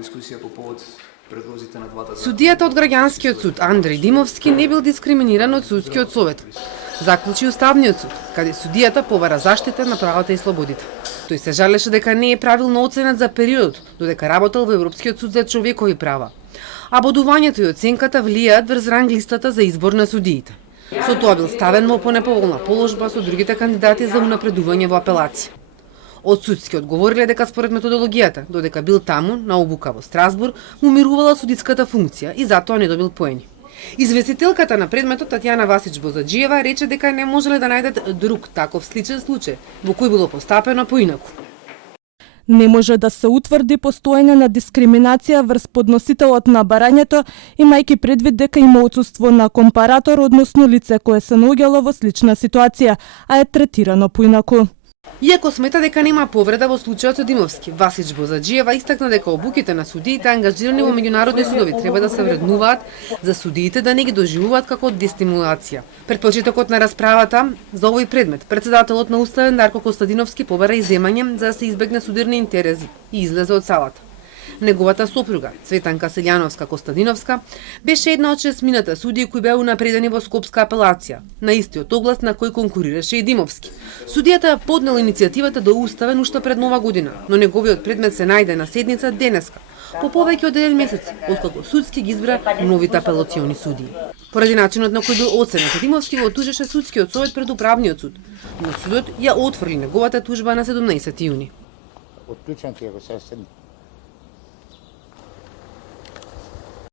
дискусија по повод предлозите на двата закона. Судијата од граѓанскиот суд Андреј Димовски не бил дискриминиран од судскиот совет. Заклучи Уставниот суд, каде судијата побара заштита на правата и слободите. Тој се жалеше дека не е правилно оценет за периодот, додека работел во Европскиот суд за човекови права. А бодувањето и оценката влијаат врз ранг листата за избор на судиите. Со тоа бил ставен во понеповолна положба со другите кандидати за унапредување во апелација. Од судски одговориле дека според методологијата, додека бил таму на обука во Страсбург, му мирувала судиската функција и затоа не добил поени. Известителката на предметот Татјана Васич Бозаджиева рече дека не можеле да најдат друг таков сличен случај во кој било постапено поинаку. Не може да се утврди постоење на дискриминација врз подносителот на барањето, имајќи предвид дека има отсуство на компаратор, односно лице кое се наоѓало во слична ситуација, а е третирано поинаку. Иако смета дека нема повреда во случајот со Димовски, Васич Бозаджиева истакна дека обуките на судиите ангажирани во меѓународни судови треба да се вреднуваат за судиите да не ги доживуваат како дестимулација. Пред почетокот на расправата за овој предмет, председателот на Уставен Дарко Костадиновски побара иземање за да се избегне судирни интереси и излезе од салата. Неговата сопруга, Цветанка Селјановска Костадиновска, беше една од 6 мината судии кои беа унапредени во Скопска апелација, на истиот оглас на кој конкурираше и Димовски. Судијата поднел иницијативата до Уставен уште пред Нова година, но неговиот предмет се најде на седница денеска, по повеќе од 1 месец, откако судски ги избра новите апелациони судии. Поради начинот на кој бил оценет, Димовски го тужеше судскиот совет пред управниот суд, но судот ја отфрли неговата тужба на 17 јуни. Отклучен ти е го сестен.